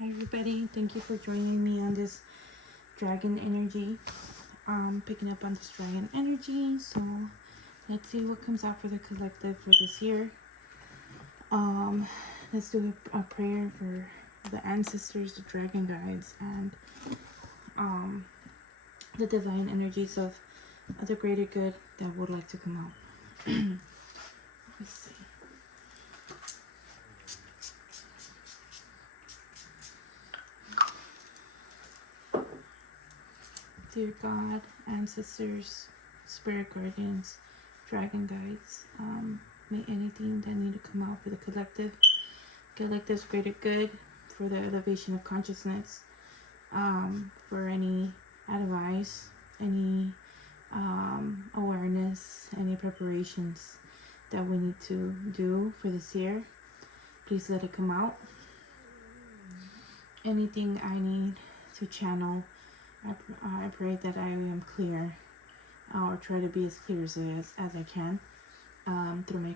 Hi everybody, thank you for joining me on this dragon energy. Picking up on this dragon energy, so let's see what comes out for the collective for this year. Let's do a prayer for the ancestors, the dragon guides, and the divine energies of the greater good that would like to come out. Let's see. Dear God, ancestors, spirit guardians, dragon guides, may anything that need to come out for the collective's greater good, for the elevation of consciousness, for any advice, any awareness, any preparations that we need to do for this year, please let it come out. Anything I need to channel, I pray that I am clear, or try to be as clear as I can, through my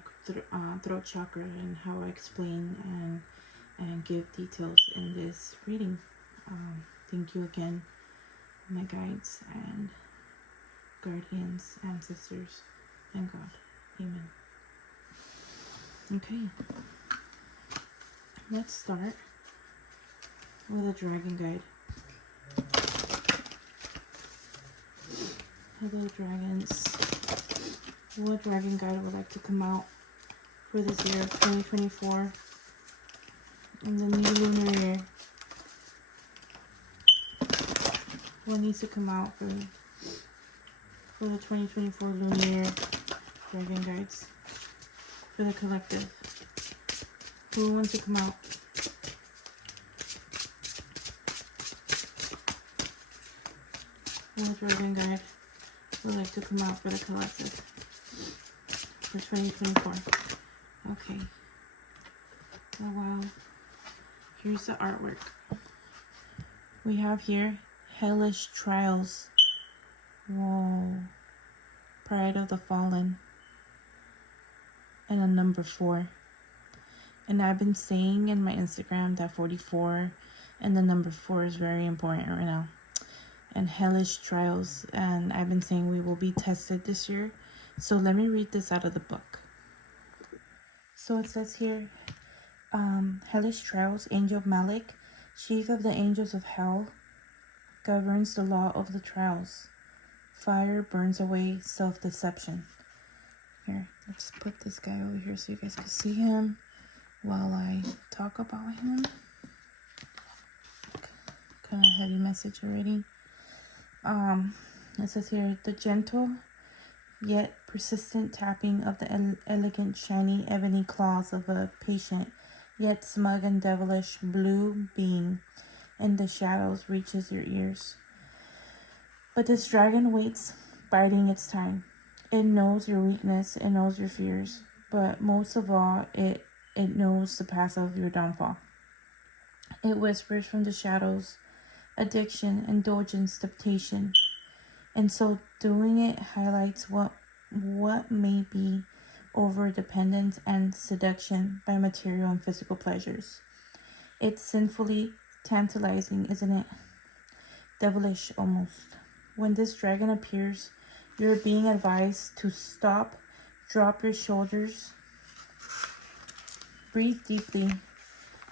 throat chakra and how I explain and give details in this reading. Thank you again, my guides and guardians, ancestors, and God. Amen. Okay, let's start with a dragon guide. Hello dragons. What dragon guide would like to come out for this year of 2024 in the new lunar year? What needs to come out for the 2024 lunar year, dragon guides, for the collective? Who wants to come out? What dragon guide would like to come out for the collective for 2024? Okay. Oh wow. Here's the artwork. We have here Hellish Trials. Whoa. Pride of the Fallen. And a number 4. And I've been saying in my Instagram that 44 and the number 4 is very important right now. And Hellish Trials, and I've been saying we will be tested this year. So let me read this out of the book. So it says here, Hellish Trials, Angel Malik, chief of the angels of hell, governs the law of the trials. Fire burns away self-deception. Here, let's put this guy over here so you guys can see him while I talk about him. Kind of heavy message already. It says here, the gentle yet persistent tapping of the elegant shiny ebony claws of a patient yet smug and devilish blue being in the shadows reaches your ears. But this dragon waits, biding its time. It knows your weakness, it knows your fears, but most of all, it knows the path of your downfall. It whispers from the shadows, addiction, indulgence, temptation. And so doing it highlights what may be over dependence and seduction by material and physical pleasures. It's sinfully tantalizing, isn't it? Devilish almost. When this dragon appears, you're being advised to stop, drop your shoulders, breathe deeply,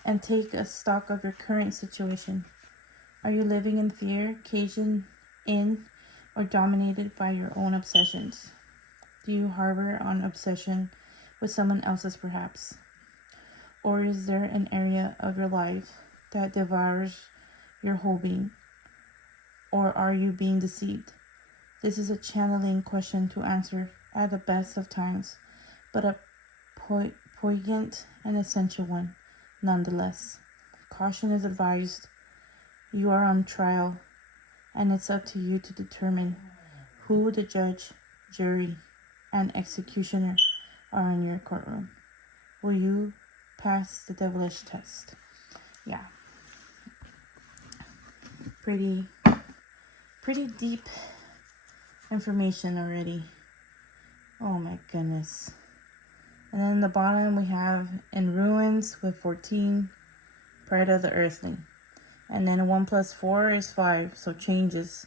and take a stock of your current situation. Are you living in fear, caged in, or dominated by your own obsessions? Do you harbor an obsession with someone else's perhaps? Or is there an area of your life that devours your whole being? Or are you being deceived? This is a channeling question to answer at the best of times, but a poignant and essential one nonetheless. Caution is advised. You are on trial, and it's up to you to determine who the judge, jury, and executioner are in your courtroom. Will you pass the devilish test? Yeah. Pretty deep information already. Oh my goodness. And then the bottom we have in ruins with 14, Pride of the Earthling. And then 1 plus 4 is 5, so changes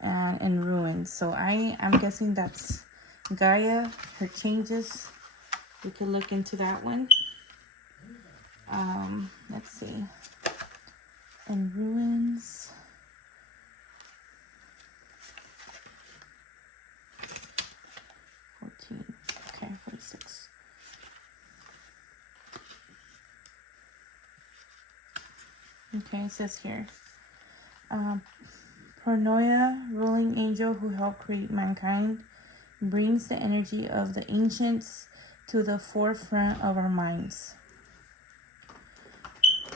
and in ruins. So I'm guessing that's Gaia, her changes. We could look into that one. Let's see. In ruins. Okay, 46. Okay, it says here. Parnoia, ruling angel who helped create mankind, brings the energy of the ancients to the forefront of our minds.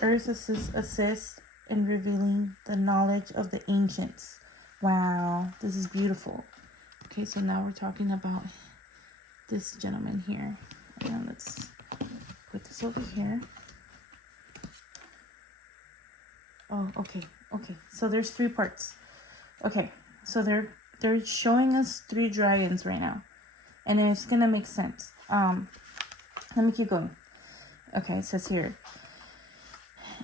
Earth assists in revealing the knowledge of the ancients. Wow, this is beautiful. Okay, so now we're talking about this gentleman here. And let's put this over here. Oh, okay. So there's 3 parts. Okay, so they're showing us 3 dragons right now, and it's gonna make sense. Let me keep going. Okay, it says here.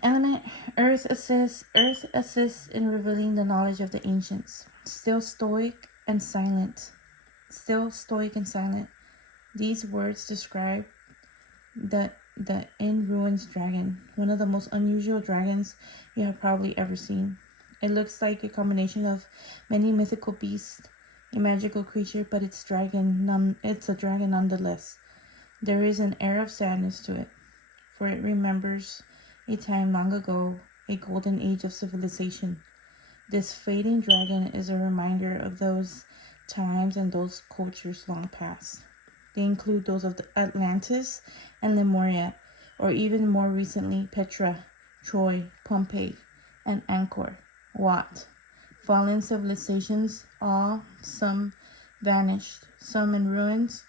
Element Earth assists in revealing the knowledge of the ancients. Still stoic and silent. These words describe the in ruins dragon, one of the most unusual dragons you have probably ever seen. It looks like a combination of many mythical beasts, a magical creature, but it's a dragon nonetheless. There is an air of sadness to it, for it remembers a time long ago, a golden age of civilization. This fading dragon is a reminder of those times and those cultures long past. They include those of Atlantis and Lemuria, or even more recently Petra, Troy, Pompeii, and Angkor Wat. Fallen civilizations, all some vanished, some in ruins,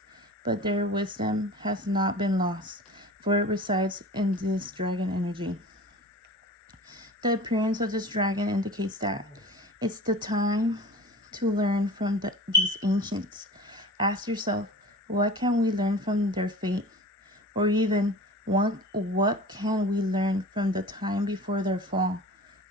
but their wisdom has not been lost, for it resides in this dragon energy. The appearance of this dragon indicates that it's the time to learn from these ancients. Ask yourself, what can we learn from their fate? Or even, what can we learn from the time before their fall?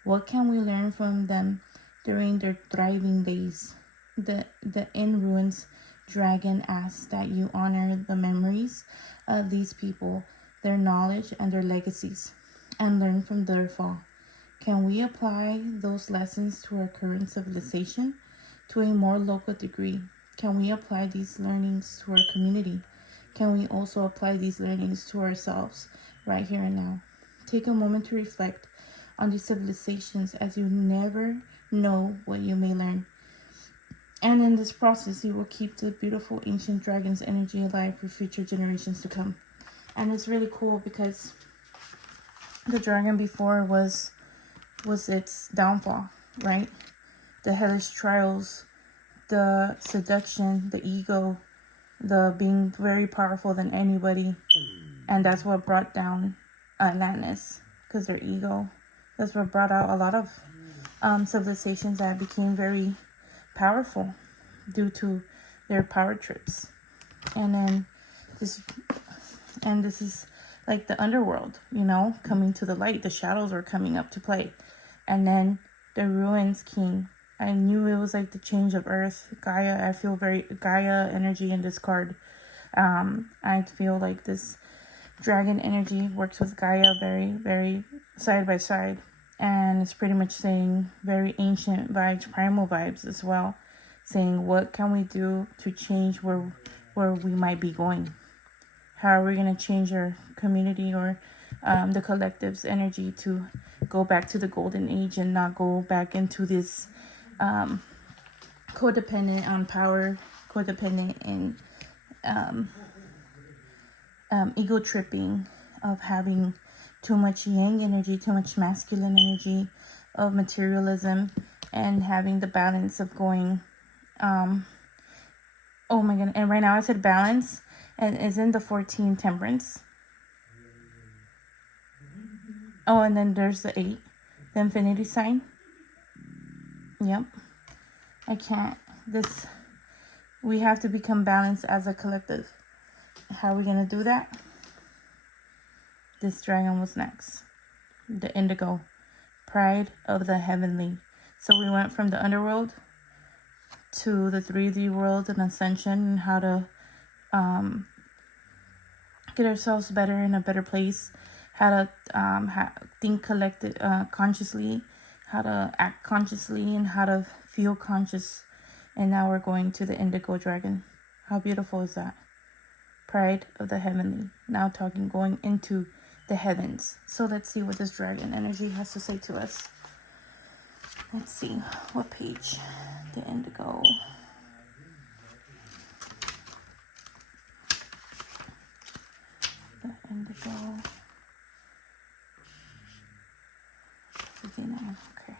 What can we learn from them during their thriving days? The In Ruins dragon asks that you honor the memories of these people, their knowledge and their legacies, and learn from their fall. Can we apply those lessons to our current civilization to a more local degree? Can we apply these learnings to our community? Can we also apply these learnings to ourselves right here and now? Take a moment to reflect on these civilizations, as you never know what you may learn. And in this process, you will keep the beautiful ancient dragon's energy alive for future generations to come. And it's really cool because the dragon before was its downfall, right? The hellish trials, the seduction, the ego, the being very powerful than anybody. And that's what brought down Atlantis, because their ego. That's what brought out a lot of civilizations that became very powerful due to their power trips. And then this is like the underworld, coming to the light. The shadows are coming up to play. And then the Ruins King. I knew it was like the change of Earth, Gaia. I feel very Gaia energy in this card. I feel like this dragon energy works with Gaia very, very side by side. And it's pretty much saying very ancient vibes, primal vibes as well. Saying, what can we do to change where we might be going? How are we going to change our community or the collective's energy to go back to the golden age and not go back into this codependent on power, codependent in ego tripping of having too much yang energy, too much masculine energy of materialism, and having the balance of going, oh my god, and right now I said balance, and it's in the 14 temperance. Oh, and then there's the 8, the infinity sign. Yep. We have to become balanced as a collective. How are we going to do that? This dragon was next. The indigo. pride of the heavenly. So we went from the underworld to the 3D world and ascension, and how to get ourselves better in a better place, how to think consciously, how to act consciously, and how to feel conscious. And now we're going to the indigo dragon. How beautiful is that? Pride of the heavenly. Now going into the heavens. So let's see what this dragon energy has to say to us. Let's see what page. The indigo. The indigo. 59. Okay.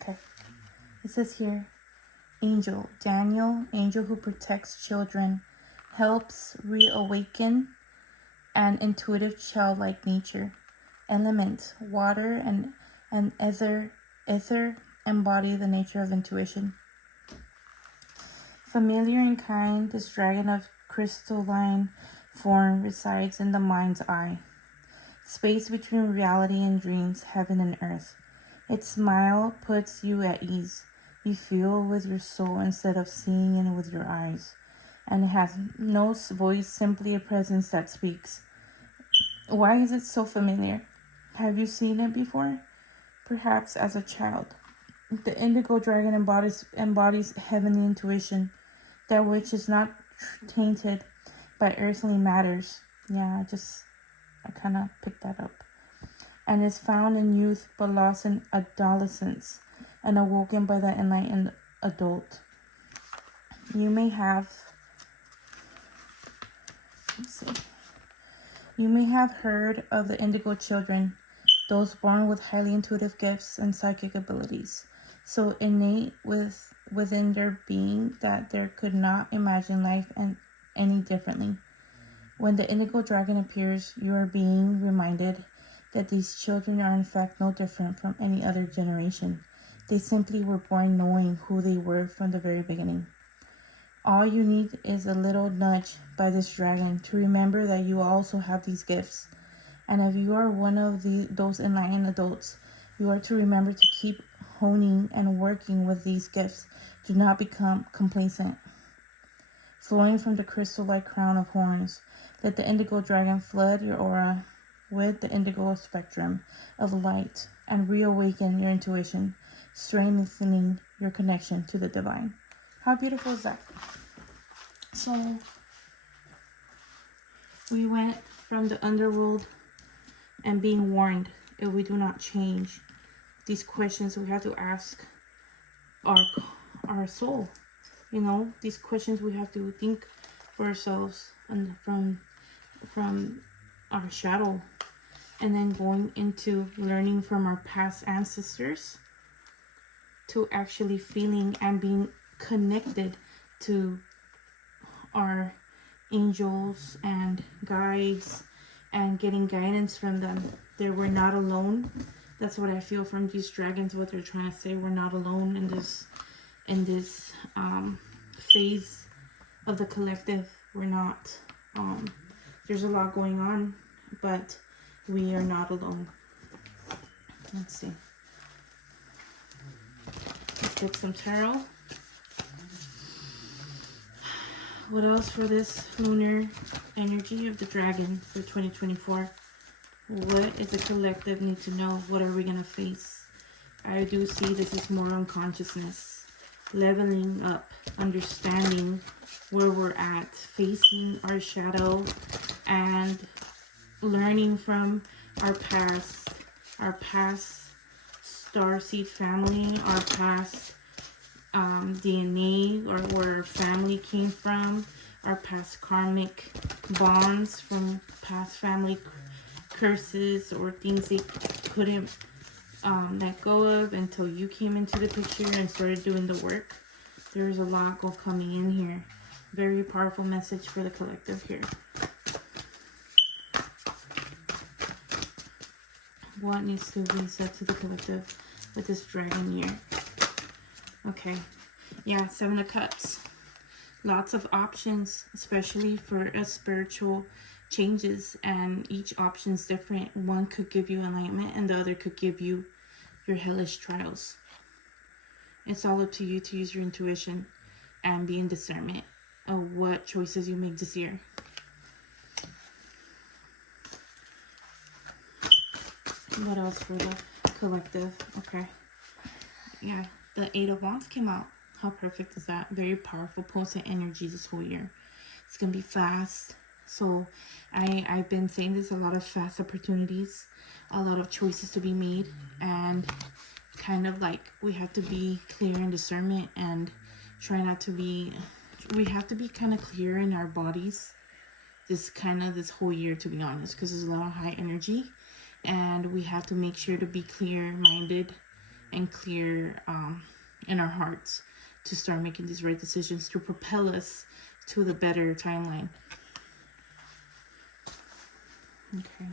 Okay. It says here, angel, Daniel, angel who protects children, helps reawaken an intuitive childlike nature. Element, water and ether embody the nature of intuition. Familiar and kind, this dragon of crystalline form resides in the mind's eye, space between reality and dreams, heaven and earth. Its smile puts you at ease. You feel with your soul instead of seeing it with your eyes. And it has no voice, simply a presence that speaks. Why is it so familiar? Have you seen it before? Perhaps as a child. The indigo dragon embodies heavenly intuition, that which is not tainted by earthly matters. Yeah, I kind of picked that up. And is found in youth but lost in adolescence and awoken by the enlightened adult. You may have heard of the indigo children, those born with highly intuitive gifts and psychic abilities, so innate within their being that they could not imagine life any differently. When the indigo dragon appears, you are being reminded that these children are in fact no different from any other generation. They simply were born knowing who they were from the very beginning. All you need is a little nudge by this dragon to remember that you also have these gifts. And if you are one of those enlightened adults, you are to remember to keep honing and working with these gifts. Do not become complacent. Flowing from the crystal-like crown of horns, let the indigo dragon flood your aura with the indigo spectrum of light and reawaken your intuition, strengthening your connection to the divine. How beautiful is that? So we went from the underworld and being warned, if we do not change these questions, we have to ask our soul. You know, these questions we have to think for ourselves and from our shadow, and then going into learning from our past ancestors to actually feeling and being connected to our angels and guides and getting guidance from them. They were not alone. That's what I feel from these dragons, what they're trying to say. We're not alone in this phase of the collective. We're not there's a lot going on, but we are not alone. Let's see. Let's get some tarot. What else for this lunar energy of the dragon for 2024? What is the collective need to know? What are we going to face? I do see this is more on consciousness, leveling up, understanding where we're at, facing our shadow, and learning from our past starseed family, our past DNA, or where our family came from, our past karmic bonds from past family curses or things they couldn't let go of until you came into the picture and started doing the work. There's a lot coming in here. Very powerful message for the collective here. What needs to be said to the collective with this dragon here? Okay. Yeah, Seven of Cups. Lots of options, especially for a spiritual changes, and each option's different. One could give you enlightenment and the other could give you your hellish trials. It's all up to you to use your intuition and be in discernment of what choices you make this year. What else for the collective? Okay. Yeah, the Eight of Wands came out. How perfect is that? Very powerful, potent energy this whole year. It's going to be fast. So I've been saying there's a lot of fast opportunities, a lot of choices to be made, and kind of like we have to be clear in discernment and try not to be, we have to be kind of clear in our bodies this whole year, to be honest, because there's a lot of high energy, and we have to make sure to be clear-minded and clear in our hearts to start making these right decisions to propel us to the better timeline. Okay,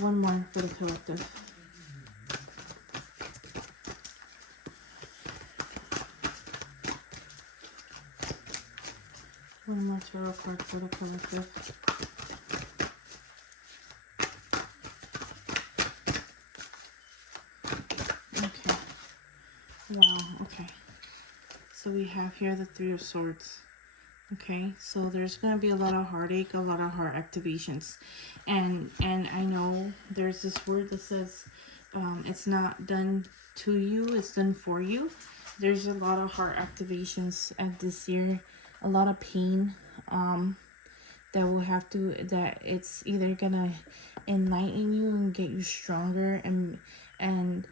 one more for the collective. One more tarot card for the collective. Okay. Wow, okay. So we have here the Three of Swords. Okay, so there's going to be a lot of heartache, a lot of heart activations. And I know there's this word that says it's not done to you, it's done for you. There's a lot of heart activations at this year, a lot of pain that it's either going to enlighten you and get you stronger, and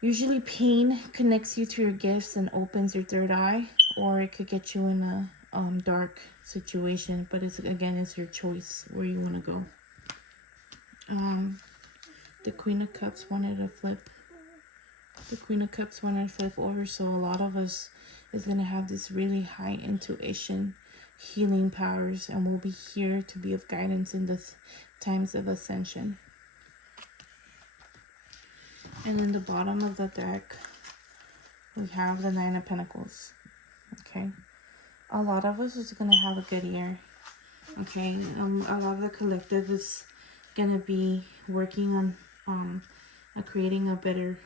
usually pain connects you to your gifts and opens your third eye, or it could get you in a dark situation, but it's your choice where you want to go. The Queen of Cups wanted to flip. The Queen of Cups wanted to flip over, so a lot of us is going to have this really high intuition, healing powers, and we'll be here to be of guidance in the times of ascension. And in the bottom of the deck, we have the Nine of Pentacles. Okay. A lot of us is going to have a good year. Okay. A lot of the collective is going to be working on creating a better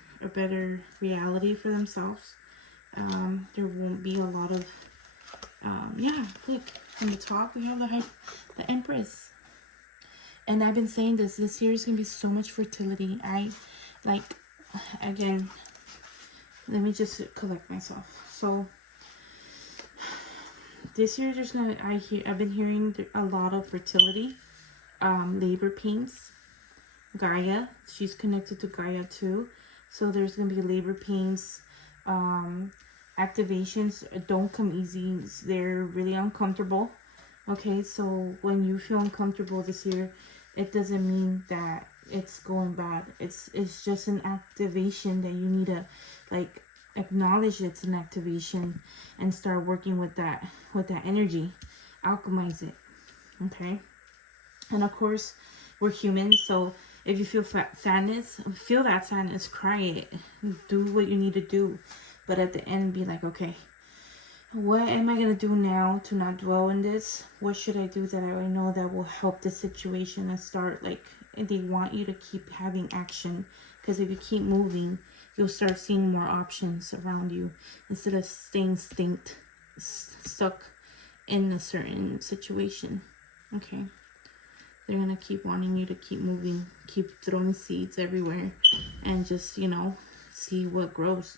reality for themselves. There won't be a lot of, yeah, look, on the top we have the Empress. And I've been saying this year is going to be so much fertility. Again, let me just collect myself. So this year I've been hearing a lot of fertility, labor pains. Gaia, she's connected to Gaia too. So there's going to be labor pains, activations don't come easy. They're really uncomfortable. Okay, so when you feel uncomfortable this year, it doesn't mean that it's going bad. It's just an activation that you need to acknowledge it's an activation and start working with that energy, alchemize it. Okay, and of course we're human, so if you feel sadness, feel that sadness, cry it, do what you need to do, but at the end be like, okay, what am I gonna do now to not dwell in this? What should I do that I know that will help the situation, and start they want you to keep having action, because if you keep moving, you'll start seeing more options around you instead of staying stuck in a certain situation. Okay, they're gonna keep wanting you to keep moving, keep throwing seeds everywhere, and just see what grows.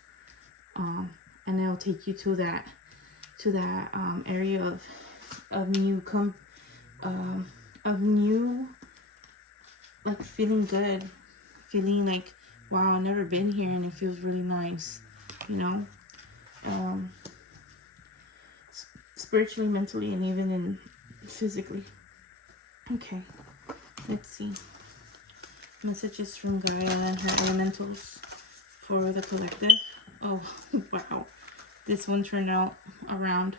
And they'll take you to that area of new feeling good, feeling like, wow, I've never been here and it feels really nice, spiritually, mentally, and even physically. Okay, let's see. Messages from Gaia and her elementals for the collective. Oh, wow. This one turned out around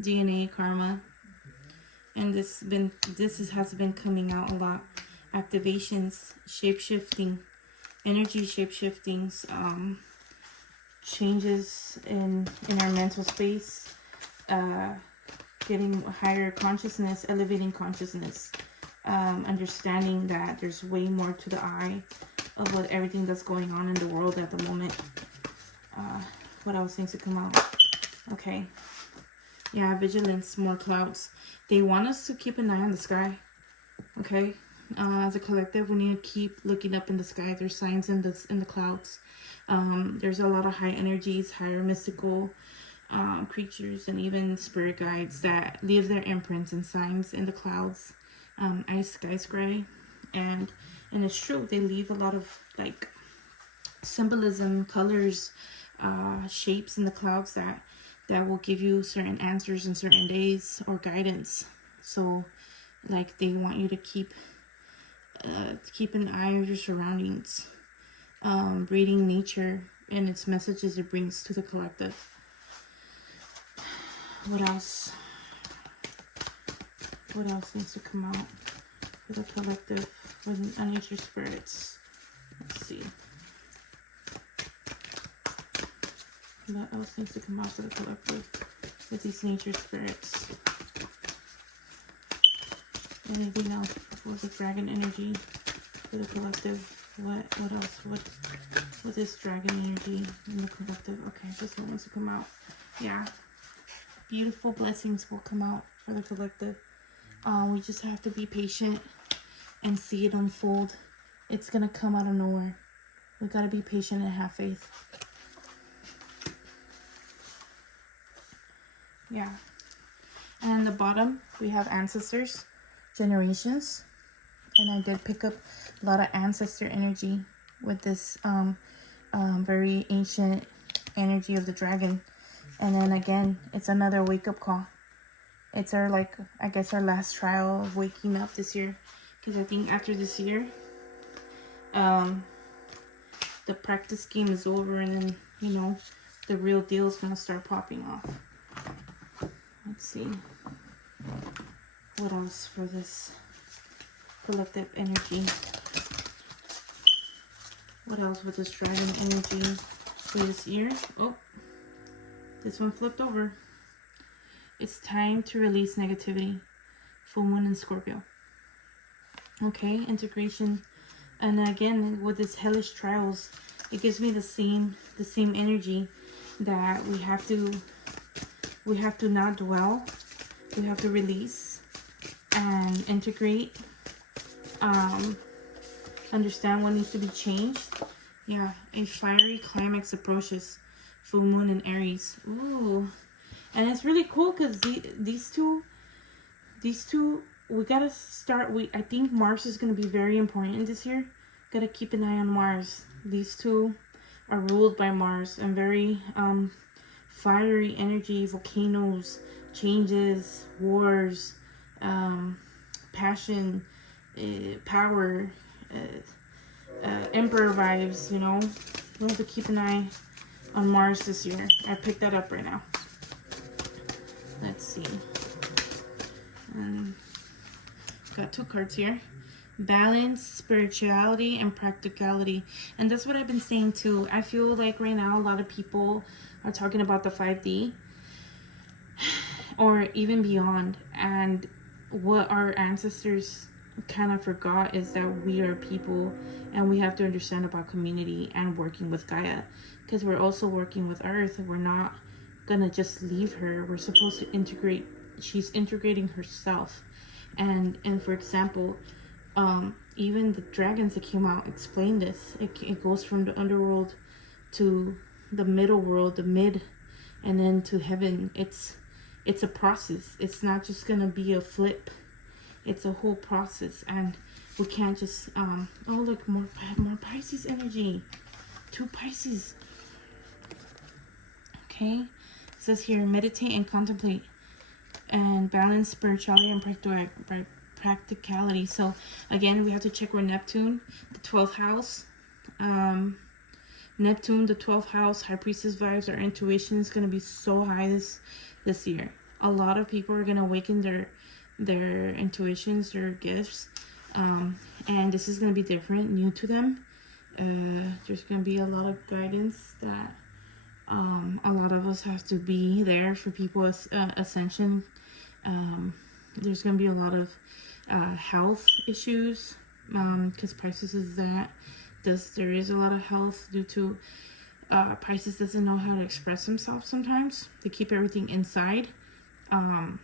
DNA karma. And this has been coming out a lot. Activations, shape-shifting, energy shape-shiftings, changes in our mental space, getting higher consciousness, elevating consciousness, understanding that there's way more to the eye of what everything that's going on in the world at the moment. What else needs to come out? Okay. Yeah, vigilance, more clouds. They want us to keep an eye on the sky. Okay. As a collective, we need to keep looking up in the sky. There's signs in the clouds. There's a lot of high energies, higher mystical creatures, and even spirit guides that leave their imprints and signs in the clouds. Ice sky gray, and it's true. They leave a lot of like symbolism, colors, shapes in the clouds that will give you certain answers in certain days or guidance. So like they want you to keep an eye on your surroundings, reading nature and its messages it brings to the collective. What else needs to come out for the collective with nature spirits? Let's see. What else needs to come out for the collective with these nature spirits? Anything else for the dragon energy for the collective? What else? What is dragon energy in the collective? Okay, this one wants to come out. Yeah. Beautiful blessings will come out for the collective. We just have to be patient and see it unfold. It's gonna come out of nowhere. We gotta be patient and have faith. Yeah. And at the bottom, we have ancestors, generations. And I did pick up a lot of ancestor energy with this very ancient energy of the dragon. And then again, it's another wake-up call. It's our, like, I guess our last trial of waking up this year. Because I think after this year, the practice game is over. And then, you know, the real deal is going to start popping off. Let's see. What else for this collective energy? What else with this dragon energy for this year? Oh, this one flipped over. It's time to release negativity. Full moon in Scorpio. Okay, integration. And again, with this hellish trials, it gives me the same energy that we have to not dwell. We have to release and integrate. Understand what needs to be changed. Yeah, a fiery climax approaches. Full moon in Aries. Ooh. And it's really cool because these two, we gotta start. I think Mars is gonna be very important this year. Gotta keep an eye on Mars. These two are ruled by Mars and very fiery energy, volcanoes, changes, wars, passion, power, emperor vibes. You know, we have to keep an eye on Mars this year. I picked that up right now. Let's see. Got two cards here. Balance, spirituality, and practicality. And that's what I've been saying too. I feel like right now a lot of people are talking about the 5D or even beyond. And what our ancestors kind of forgot is that we are people and we have to understand about community and working with Gaia, because we're also working with Earth. We're not gonna just leave her. We're supposed to integrate. She's integrating herself. And for example, even the dragons that came out explain this. It goes from the underworld to the middle world, the mid, and then to heaven. It's a process. It's not just gonna be a flip. It's a whole process, and we can't just oh look, more Pisces energy. 2 Pisces. Okay, it says here, meditate and contemplate and balance spirituality and practicality. So again, we have to check where Neptune, the 12th house, Neptune, the 12th house, high priestess vibes. Our intuition is going to be so high this year. A lot of people are going to awaken their intuitions, their gifts, and this is going to be different, new to them. There's going to be a lot of guidance that A lot of us have to be there for people's ascension. There's going to be a lot of health issues because Pisces is that. There is a lot of health due to Pisces doesn't know how to express himself sometimes. They keep everything inside. And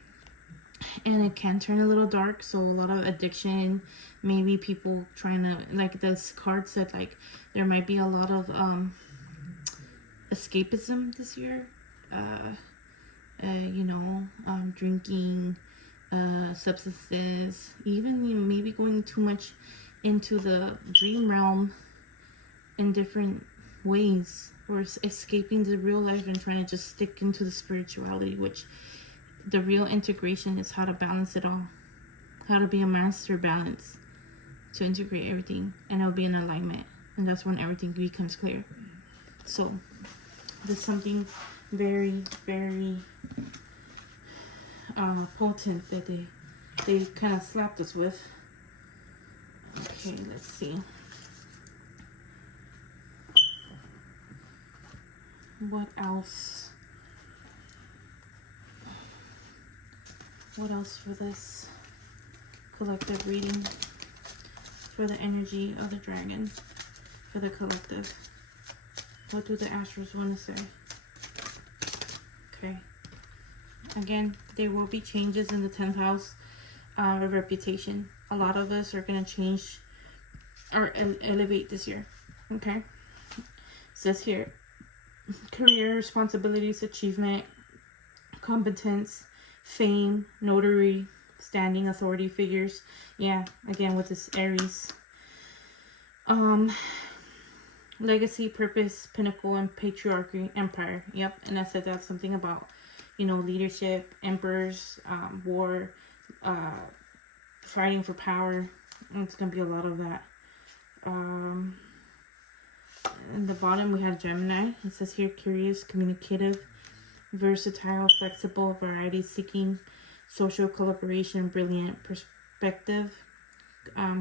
it can turn a little dark, so a lot of addiction, maybe people trying to, like this card said, like there might be a lot of escapism this year, drinking, substances, even maybe going too much into the dream realm in different ways, or escaping the real life and trying to just stick into the spirituality, which the real integration is how to balance it all, how to be a master balance, to integrate everything, and it'll be in alignment, and that's when everything becomes clear. So there's something very, very potent that they kind of slapped us with. Okay, let's see. What else? What else for this collective reading? For the energy of the dragon, for the collective. What do the Astros want to say? Okay. Again, there will be changes in the 10th house of reputation. A lot of us are going to change or elevate this year. Okay. It says here, career, responsibilities, achievement, competence, fame, notary, standing, authority figures. Yeah, again with this Aries. Legacy, purpose, pinnacle, and patriarchy, empire. Yep, and I said that's something about, leadership, emperors, war, fighting for power. And it's gonna be a lot of that. In the bottom we have Gemini. It says here, curious, communicative, versatile, flexible, variety seeking, social collaboration, brilliant, perspective,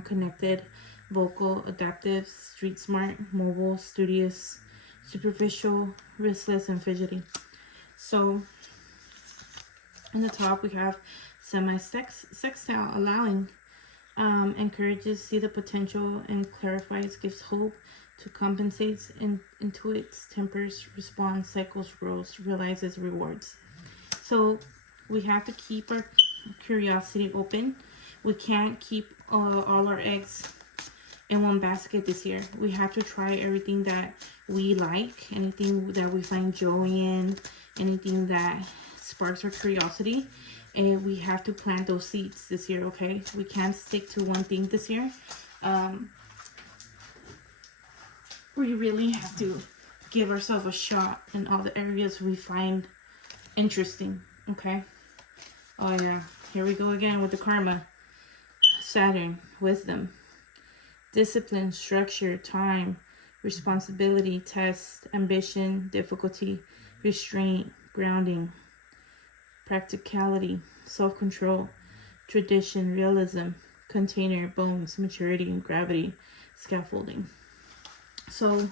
connected, vocal, adaptive, street smart, mobile, studious, superficial, restless, and fidgety. So in the top we have sextile, allowing, encourages, see the potential, and clarifies, gives hope, to compensates, intuits, tempers, responds, cycles, grows, realizes, rewards. So we have to keep our curiosity open. We can't keep all our eggs in one basket this year. We have to try everything that we like, anything that we find joy in, anything that sparks our curiosity, and we have to plant those seeds this year. Okay, we can't stick to one thing this year. We really have to give ourselves a shot in all the areas we find interesting. Okay. Oh yeah, here we go again with the karma. Saturn, wisdom, discipline, structure, time, responsibility, test, ambition, difficulty, restraint, grounding, practicality, self-control, tradition, realism, container, bones, maturity, and gravity, scaffolding. So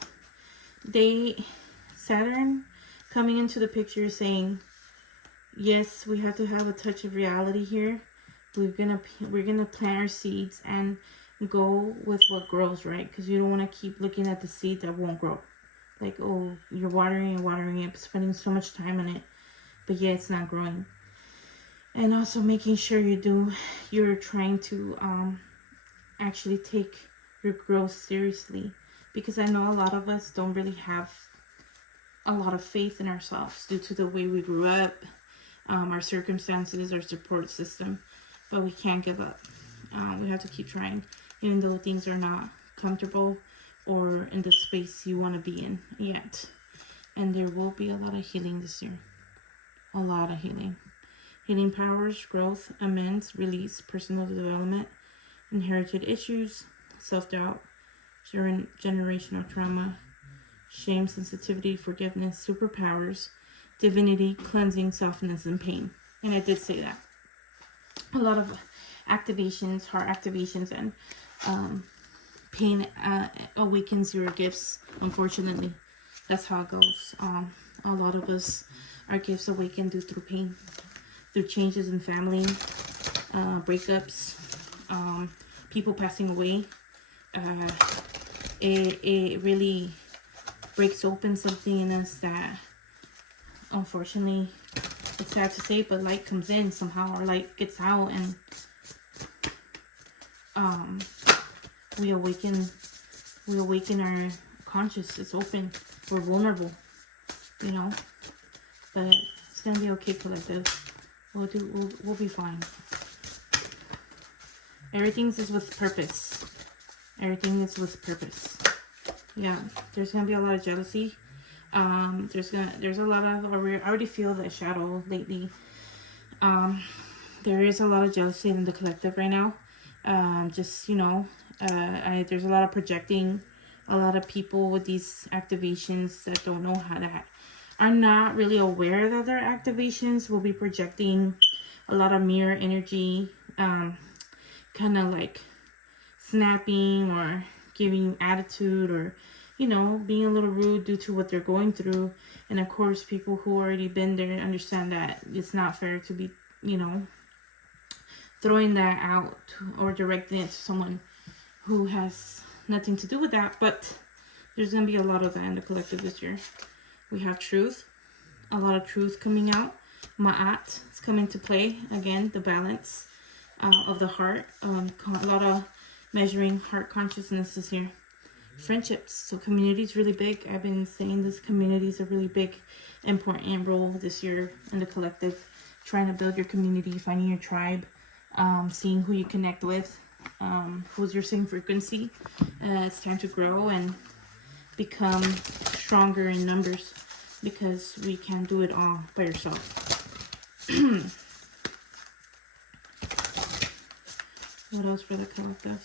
Saturn coming into the picture saying, yes, we have to have a touch of reality here. We're gonna plant our seeds and go with what grows, right? Because you don't want to keep looking at the seed that won't grow. Like, oh, you're watering it, spending so much time on it, but yeah, it's not growing. And also making sure you're trying to actually take your growth seriously, because I know a lot of us don't really have a lot of faith in ourselves due to the way we grew up, our circumstances, our support system. But we can't give up. We have to keep trying, even though things are not comfortable or in the space you want to be in yet. And there will be a lot of healing this year. A lot of healing. Healing powers, growth, amends, release, personal development, inherited issues, self-doubt, generational trauma, shame, sensitivity, forgiveness, superpowers, divinity, cleansing, softness, and pain. And I did say that. A lot of activations, heart activations, and pain awakens your gifts. Unfortunately, that's how it goes. A A lot of us, our gifts awaken through pain, through changes in family, breakups, people passing away. It really breaks open something in us that, unfortunately, it's sad to say, but light comes in somehow, or light gets out, and we awaken our conscious. It's open. We're vulnerable, you know, but it's gonna be okay, collective. We'll be fine. Everything is with purpose. Everything is with purpose. Yeah, there's gonna be a lot of jealousy. There's a lot of, I already feel that shadow lately. There is a lot of jealousy in the collective right now. Just, you know, there's a lot of projecting. A lot of people with these activations that don't know how that are not really aware that they're activations will be projecting a lot of mirror energy, kind of like snapping or giving you attitude, or, you know, being a little rude due to what they're going through. And of course, people who already been there understand that it's not fair to be, you know, throwing that out or directing it to someone who has nothing to do with that. But there's gonna be a lot of that in the collective this year. We have truth, a lot of truth coming out. Ma'at is coming to play again, the balance of the heart. A lot of measuring heart consciousness this year. Friendships, so community is really big. I've been saying this, community is a really big, important role this year in the collective. Trying to build your community, finding your tribe, seeing who you connect with, who's your same frequency. It's time to grow and become stronger in numbers, because we can't do it all by yourself. What else for the collective?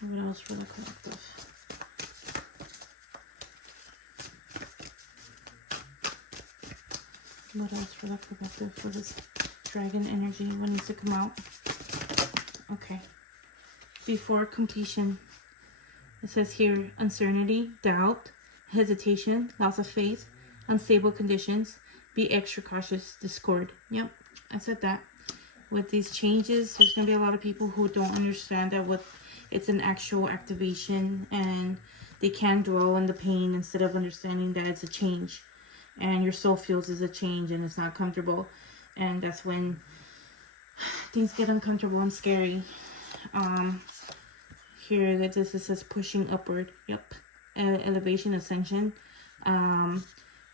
What else for the collective? What else for the collective for this dragon energy? What needs to come out? Okay. Before completion, it says here, uncertainty, doubt, hesitation, loss of faith, unstable conditions, be extra cautious, discord. Yep, I said that. With these changes, there's going to be a lot of people who don't understand that it's an actual activation, and they can dwell on the pain instead of understanding that it's a change. And your soul feels it's a change and it's not comfortable. And that's when things get uncomfortable and scary. Here that this says pushing upward. Yep. Elevation, ascension.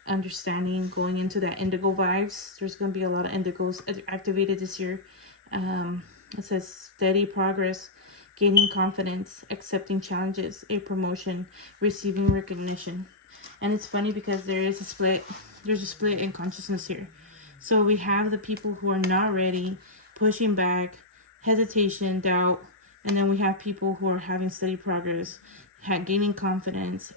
Understanding, going into that indigo vibes. There's going to be a lot of indigos activated this year. It says steady progress, gaining confidence, accepting challenges, a promotion, receiving recognition. And it's funny because there's a split in consciousness here. So we have the people who are not ready, pushing back, hesitation, doubt, and then we have people who are having steady progress, gaining confidence,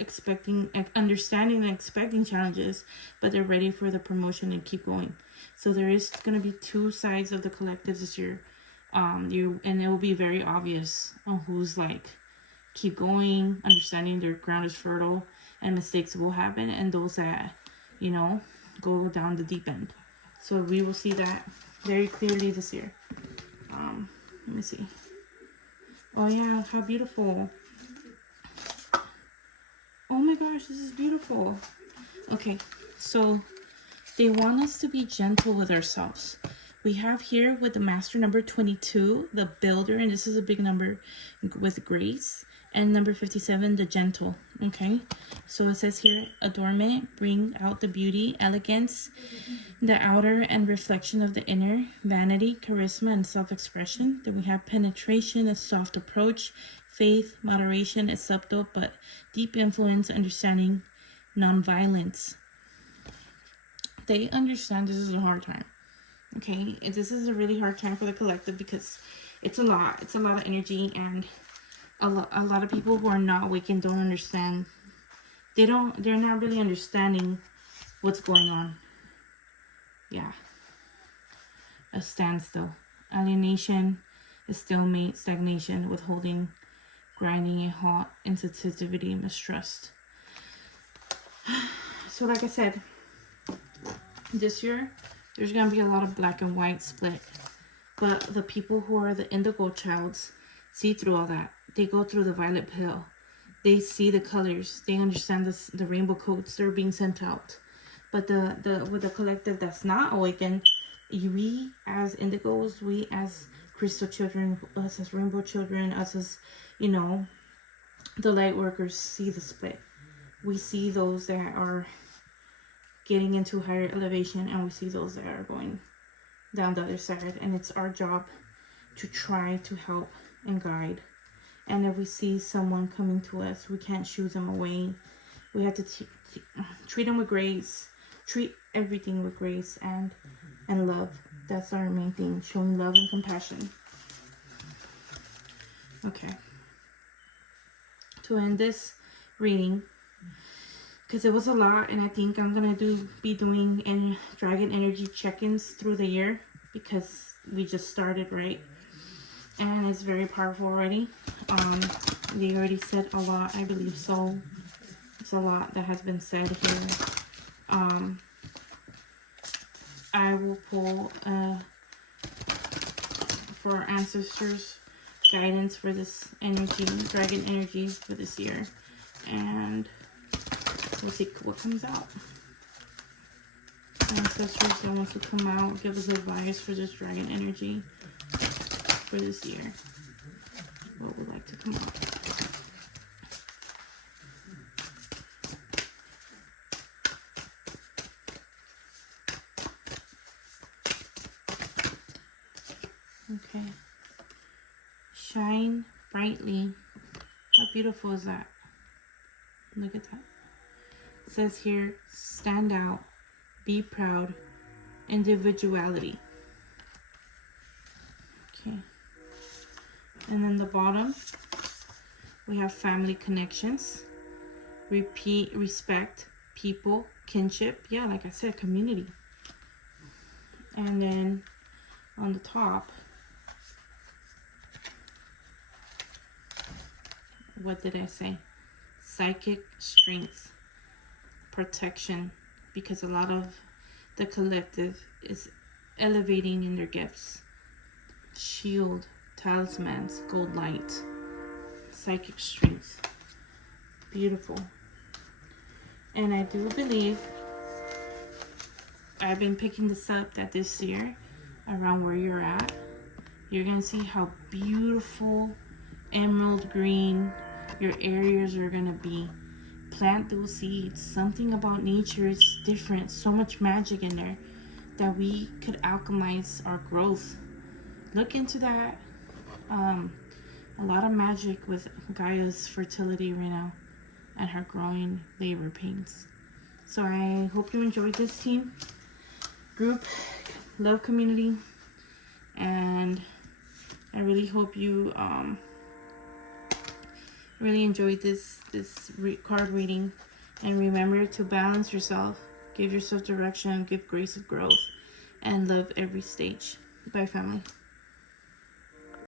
understanding and expecting challenges, but they're ready for the promotion and keep going. So there is going to be two sides of the collective this year. And it will be very obvious on who's like keep going, understanding their ground is fertile and mistakes will happen, and those that, you know, go down the deep end. So we will see that very clearly this year. Let me see. Oh yeah, how beautiful. Oh my gosh, this is beautiful. Okay, so they want us to be gentle with ourselves. We have here with the master number 22, the builder, and this is a big number with grace. And number 57, the gentle. Okay, so it says here, adornment, bring out the beauty, elegance, the outer and reflection of the inner, vanity, charisma, and self-expression. Then we have penetration, a soft approach, faith, moderation, a subtle but deep influence, understanding, non-violence. They understand this is a hard time. Okay, this is a really hard time for the collective because it's a lot of energy, and a lot of people who are not awakened don't understand. They're not really understanding what's going on. Yeah. A standstill, alienation, a stalemate, stagnation, withholding, grinding and halt, insensitivity, and mistrust. So like I said, this year there's gonna be a lot of black and white split, but the people who are the indigo childs see through all that. They go through the violet pill. They see the colors. They understand the rainbow codes that are being sent out. But with the collective that's not awakened, we as indigos, we as crystal children, us as rainbow children, us as, you know, the light workers see the split. We see those that are getting into higher elevation, and we see those that are going down the other side. And it's our job to try to help and guide. And if we see someone coming to us, we can't shoo them away. We have to treat them with grace, treat everything with grace and love. That's our main thing, showing love and compassion. Okay. To end this reading, because it was a lot, and I think I'm gonna be doing dragon energy check-ins through the year, because we just started, right? And it's very powerful already. They already said a lot, I believe so. It's a lot that has been said here. I will pull for ancestors guidance for this energy, dragon energy for this year, and we'll see what comes out. Ancestors that wants to come out, give us advice for this dragon energy for this year. What would like to come out? Okay. Shine brightly. How beautiful is that? Look at that. It says here, stand out, be proud, individuality. Okay. And then the bottom, we have family connections, repeat, respect, people, kinship. Yeah, like I said, community. And then on the top, what did I say? Psychic strength, protection, because a lot of the collective is elevating in their gifts. Shield, talismans, gold light, psychic strength. Beautiful. And I do believe I've been picking this up that this year, around where you're at, you're gonna see how beautiful emerald green your areas are gonna be. Plant those seeds. Something about nature is different. So much magic in there that we could alchemize our growth. Look into that. A lot of magic with Gaia's fertility right now and her growing labor pains. So I hope you enjoyed this team, group, love community, and I really hope you really enjoyed this card reading. And remember to balance yourself, give yourself direction, give grace of growth, and love every stage. Bye, family.